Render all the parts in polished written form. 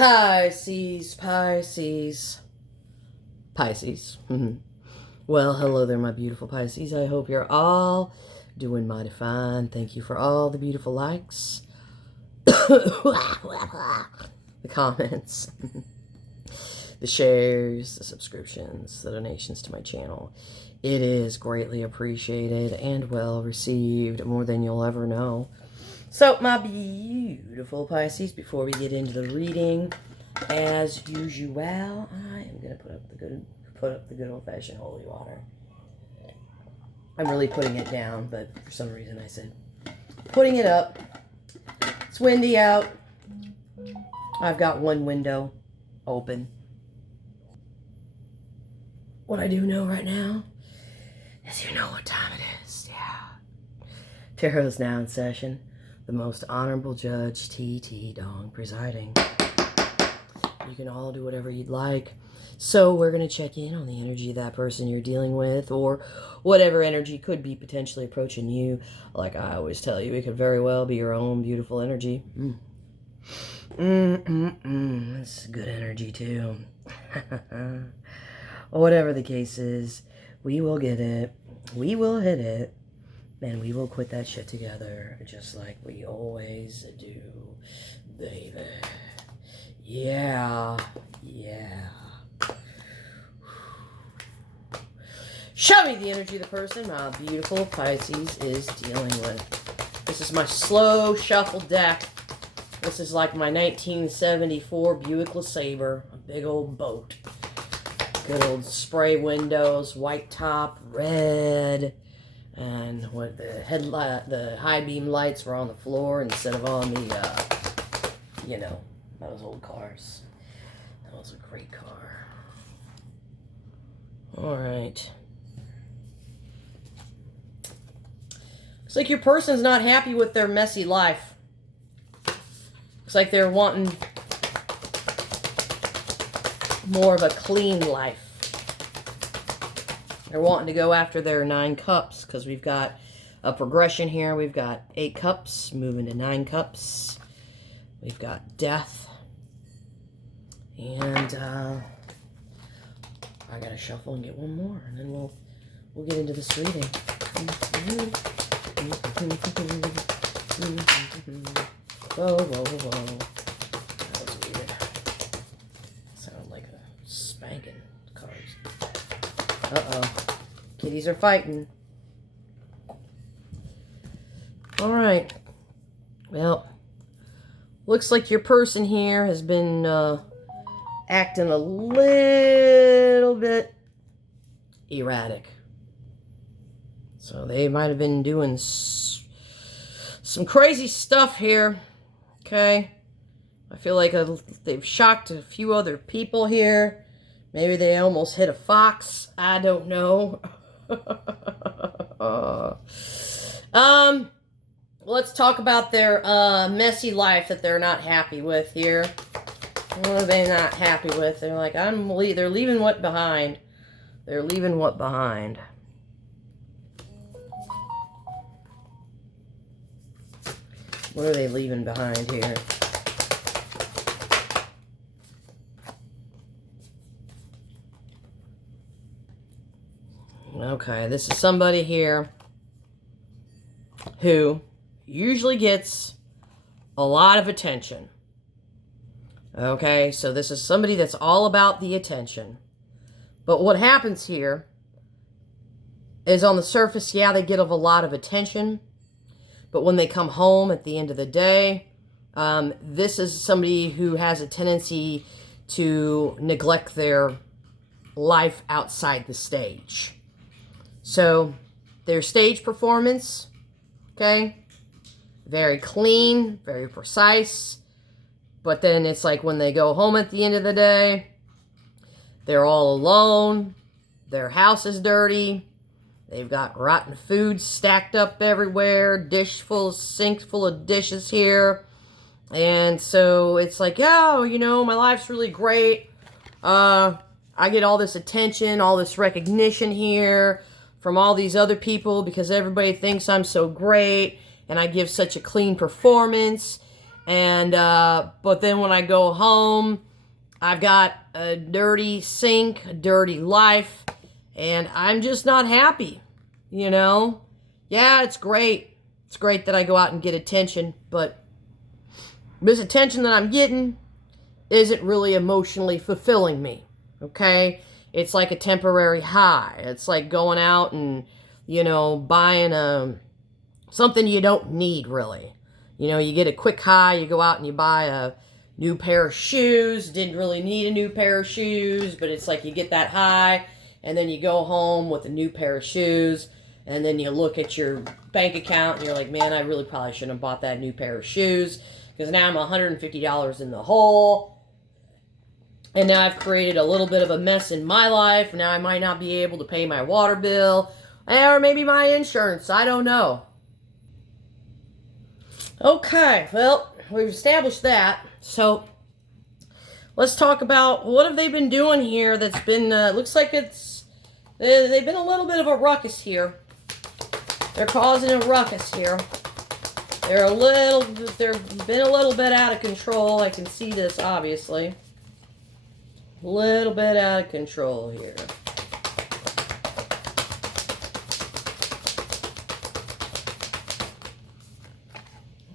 Pisces. Well, hello there, my beautiful Pisces. I hope you're all doing mighty fine. Thank you for all the beautiful likes, the comments, the shares, the subscriptions, the donations to my channel. It is greatly appreciated and well received, more than you'll ever know. So, my beautiful Pisces, before we get into the reading, as usual, I am going to put up the good old-fashioned holy water. I'm really putting it down, but for some reason I said putting it up. It's windy out. I've got one window open. What I do know right now is you know what time it is. Yeah. Tarot's now in session. The most honorable judge, T.T. Dong, presiding. You can all do whatever you'd like. So we're going to check in on the energy of that person you're dealing with, or whatever energy could be potentially approaching you. Like I always tell you, it could very well be your own beautiful energy. That's good energy too. Whatever the case is, we will get it. We will hit it. And we will quit that shit together, just like we always do, baby. Yeah. Show me the energy of the person my beautiful Pisces is dealing with. This is my slow shuffle deck. This is like my 1974 Buick LeSabre, a big old boat. Good old spray windows, white top, red. And what the high beam lights were on the floor instead of on the, those old cars. That was a great car. All right. Looks like your person's not happy with their messy life. Looks like they're wanting more of a clean life. They're wanting to go after their 9 cups, because we've got a progression here. We've got 8 cups, moving to 9 cups. We've got death. And I gotta shuffle and get one more, and then we'll get into this reading. Whoa. That was weird. Sounded like a spanking cards. Uh-oh. Kitties are fighting. Alright. Well, looks like your person here has been acting a little bit erratic. So they might have been doing some crazy stuff here. Okay? I feel like they've shocked a few other people here. Maybe they almost hit a fox. I don't know. Let's talk about their messy life that they're not happy with here. What are they not happy with? They're like, they're leaving what behind. They're leaving what behind. What are they leaving behind here? Okay, this is somebody here who usually gets a lot of attention. Okay, so this is somebody that's all about the attention. But what happens here is on the surface, yeah, they get a lot of attention. But when they come home at the end of the day, this is somebody who has a tendency to neglect their life outside the stage. So, their stage performance, okay, very clean, very precise, but then it's like when they go home at the end of the day, they're all alone, their house is dirty, they've got rotten food stacked up everywhere, sink full of dishes here, and so it's like, oh, my life's really great, I get all this attention, all this recognition here, from all these other people because everybody thinks I'm so great and I give such a clean performance And, but then when I go home, I've got a dirty sink, a dirty life, and I'm just not happy, you know? Yeah, it's great. It's great that I go out and get attention, but this attention that I'm getting isn't really emotionally fulfilling me, okay? It's like a temporary high. It's like going out and, you know, buying something you don't need, really. You know, you get a quick high, you go out and you buy a new pair of shoes. Didn't really need a new pair of shoes, but it's like you get that high, and then you go home with a new pair of shoes, and then you look at your bank account, and you're like, man, I really probably shouldn't have bought that new pair of shoes, because now I'm $150 in the hole, and now I've created a little bit of a mess in my life. Now I might not be able to pay my water bill, or maybe my insurance. I don't know. Okay, well, we've established that. So let's talk about what have they been doing here that's been, looks like they've been a little bit of a ruckus here. They're causing a ruckus here. They've been a little bit out of control. I can see this, obviously. A little bit out of control here.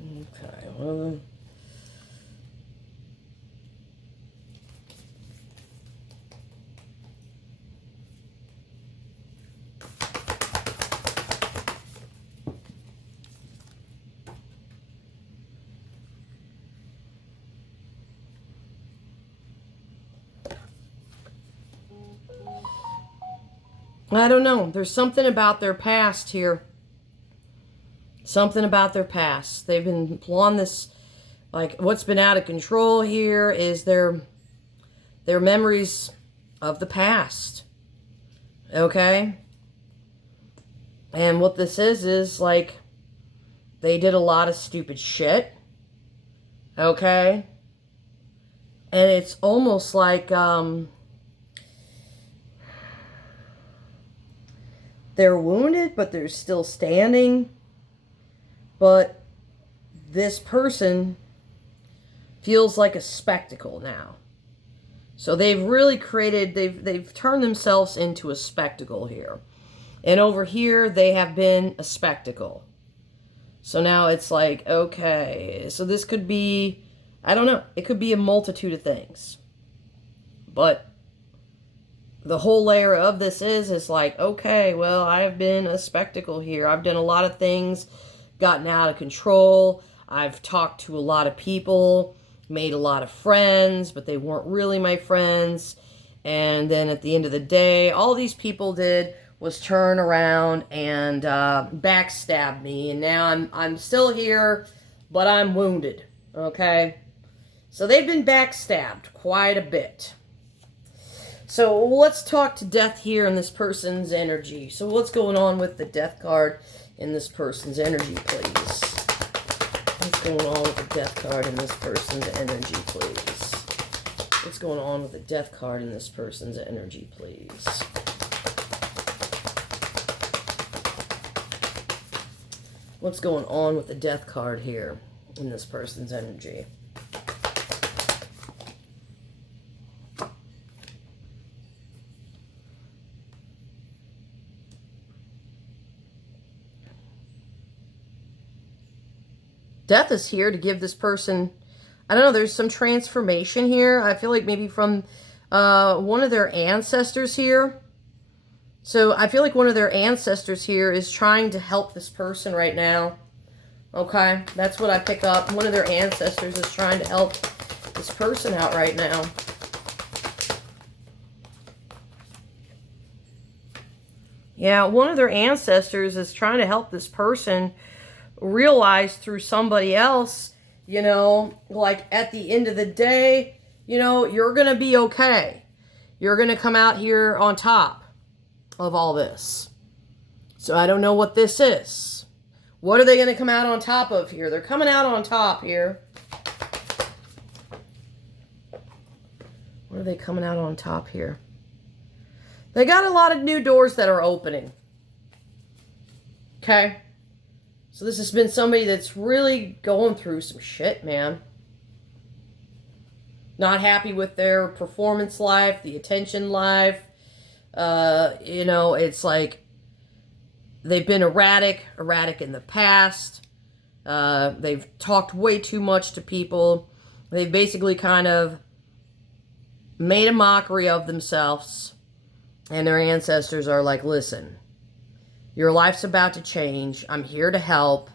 Okay, well... I don't know. There's something about their past here. Something about their past. They've been on this, like, what's been out of control here is their memories of the past. Okay? And what this is like, they did a lot of stupid shit. Okay? And it's almost like, they're wounded, but they're still standing. But this person feels like a spectacle now. So they've really created, they've turned themselves into a spectacle here. And over here, they have been a spectacle. So now it's like, okay, so this could be, I don't know, it could be a multitude of things. But the whole layer of this is like, okay, well, I've been a spectacle here. I've done a lot of things, gotten out of control. I've talked to a lot of people, made a lot of friends, but they weren't really my friends. And then at the end of the day, all these people did was turn around and backstab me. And now I'm still here, but I'm wounded, okay? So they've been backstabbed quite a bit. So let's talk to death here in this person's energy. So what's going on with the death card in this person's energy, please? What's going on with the death card in this person's energy, please? What's going on with the death card in this person's energy, please? What's going on with the death card here in this person's energy? Death is here to give this person, I don't know, there's some transformation here. I feel like maybe from one of their ancestors here. So I feel like one of their ancestors here is trying to help this person right now. Okay, that's what I pick up. One of their ancestors is trying to help this person out right now. Yeah, one of their ancestors is trying to help this person realize through somebody else, you know, like at the end of the day, you know, you're going to be okay. You're going to come out here on top of all this. So I don't know what this is. What are they going to come out on top of here? They're coming out on top here. What are they coming out on top here? They got a lot of new doors that are opening. Okay? So this has been somebody that's really going through some shit, man. Not happy with their performance life, the attention life. You know, it's like they've been erratic in the past. They've talked way too much to people. They've basically kind of made a mockery of themselves. And their ancestors are like, listen, your life's about to change. I'm here to help.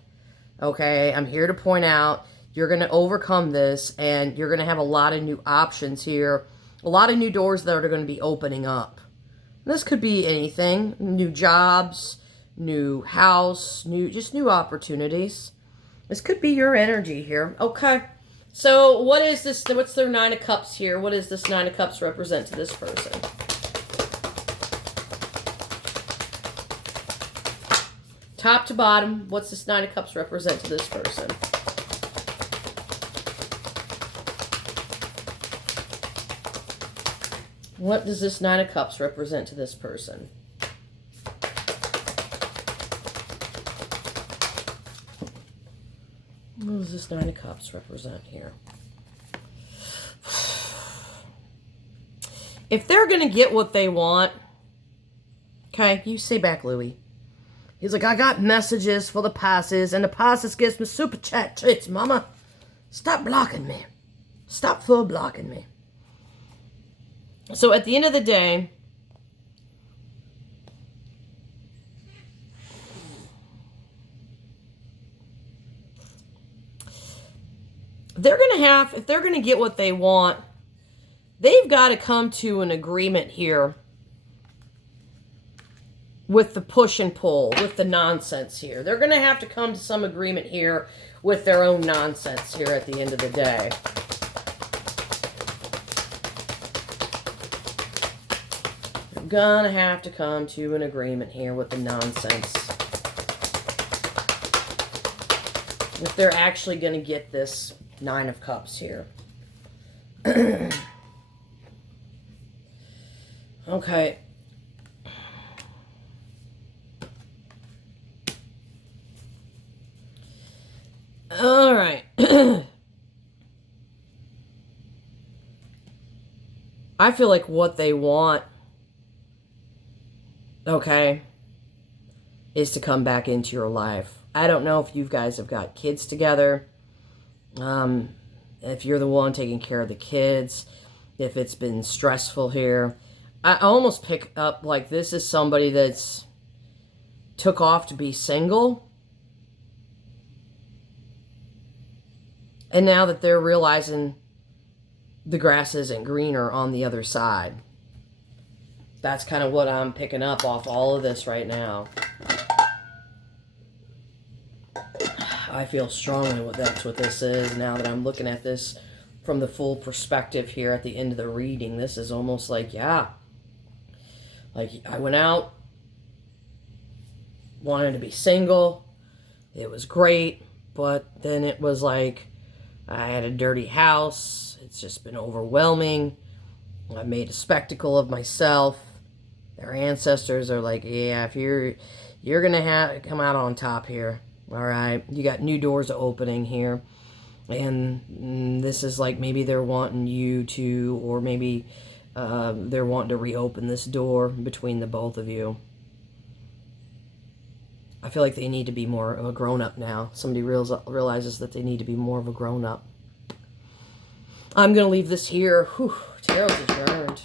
Okay? I'm here to point out you're going to overcome this, and you're going to have a lot of new options here. A lot of new doors that are going to be opening up. This could be anything. New jobs, new house, just new opportunities. This could be your energy here. Okay. So what is this? What's their Nine of Cups here? What does this Nine of Cups represent to this person? Top to bottom, what's this Nine of Cups represent to this person? What does this Nine of Cups represent to this person? What does this Nine of Cups represent here? If they're going to get what they want, okay, you say back, Louie. He's like, I got messages for the Pisces, and the Pisces gives me super chat treats, mama. Stop blocking me. Stop full blocking me. So at the end of the day, they're going to have, if they're going to get what they want, they've got to come to an agreement here with the push and pull, with the nonsense here. They're going to have to come to some agreement here with their own nonsense here at the end of the day. They're going to have to come to an agreement here with the nonsense. If they're actually going to get this Nine of Cups here. Okay. All right. I feel like what they want, okay, is to come back into your life. I don't know if you guys have got kids together. If you're the one taking care of the kids, if it's been stressful here. I almost pick up like this is somebody that's took off to be single. And now that they're realizing the grass isn't greener on the other side. That's kind of what I'm picking up off all of this right now. I feel strongly that's what this is now that I'm looking at this from the full perspective here at the end of the reading. This is almost like, yeah. Like, I went out, wanted to be single. It was great, but then it was like, I had a dirty house. It's just been overwhelming. I made a spectacle of myself. Their ancestors are like, yeah, if you're gonna have come out on top here. All right, you got new doors opening here, and this is like maybe they're wanting you to, or maybe they're wanting to reopen this door between the both of you. I feel like they need to be more of a grown-up now. Somebody realizes that they need to be more of a grown-up. I'm going to leave this here. Whew, tarot's adjourned.